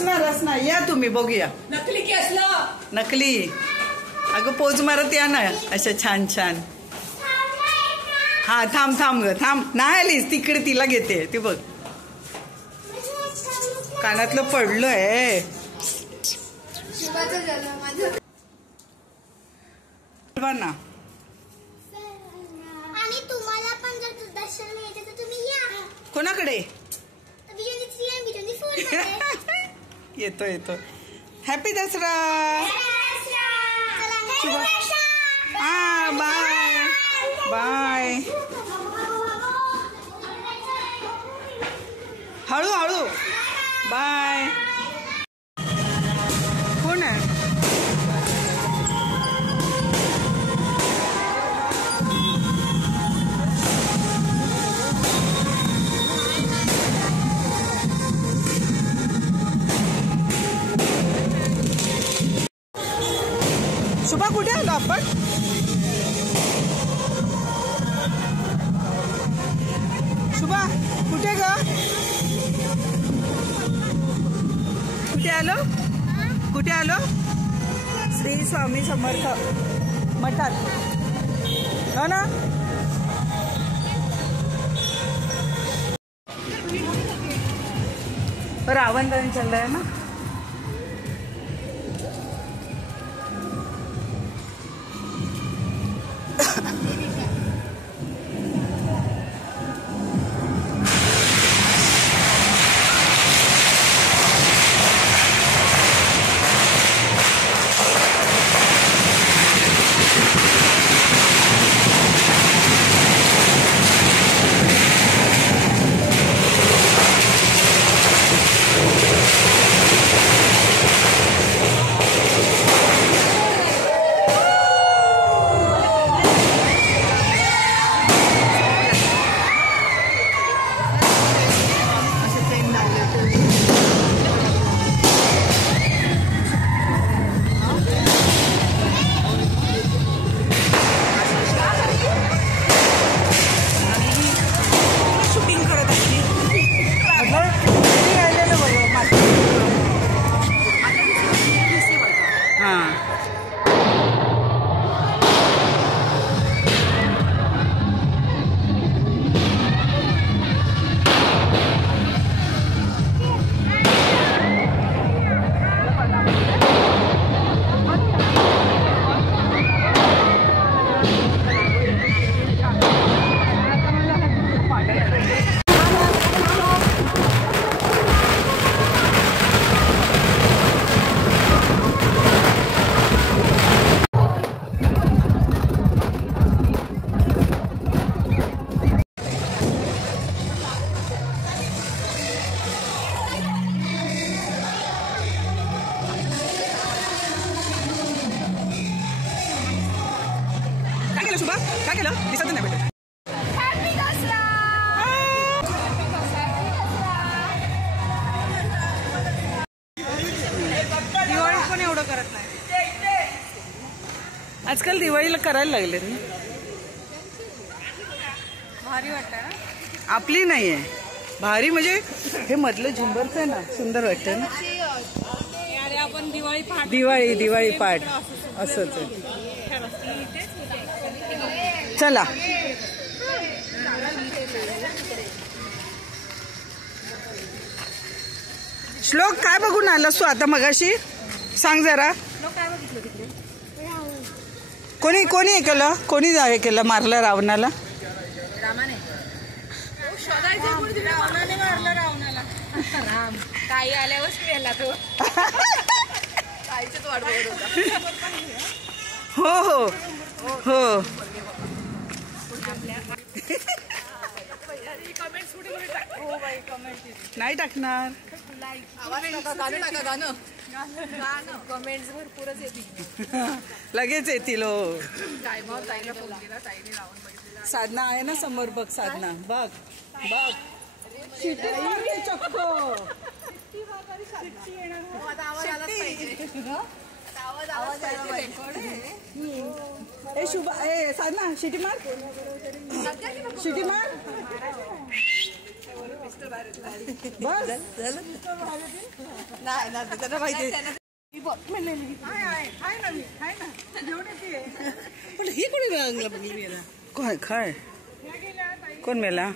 असणार या तुम्ही बघूया. नकली की असलं नकली. अगं पोज मारत या ना अशा छान छान. हा थांब ग थांब. नाही आलीस तिकडे तिला घेते ती बघ. कानातलं पडलंय. ना आणि तुम्हाला पण जर दर्शन मिळते तर तुम्ही या. कोणाकडे? येतो. हॅपी दसरा. हा बाय बाय. हळू बाय. कोण आहे? शुभा कुठे आलो आपण? शुभा कुठे ग? कुठे आलो? श्री स्वामी समर्थ मठात हो ना. रावण दहन चल रहा है ना. काय केलं? दिसत नाही भेटत. दिवाळी पण एवढं करत नाही आजकाल. दिवाळीला करायला लागले रे. भारी वाटत ना. आपली नाहीये भारी म्हणजे हे मधलं झुंबरच आहे ना. सुंदर वाटतं ना. आपण दिवाळी पाठ असंच आहे. चला श्लोक काय बघून आलास तू आता मगाशी? सांग जरा. कोणी हे केलं? कोणी हे केलं? मारलं रावणाला? रामाने. रावणाने मारलं रावणाला. राम ताई आल्यावरच मिळाला तो. ताईचीच वाट बघत होता. हो नाही टाकणार. कमेंट्स भरपूरच येतील. लगेच येतील. हो साधना आहे ना समोर. बघ साधना. बघ चक्को. ए शुभा ए साधना शिटी मार. बस झालं नाही ना त्यांना माहिती पण ही कोणी मेला काय काय कोण मेला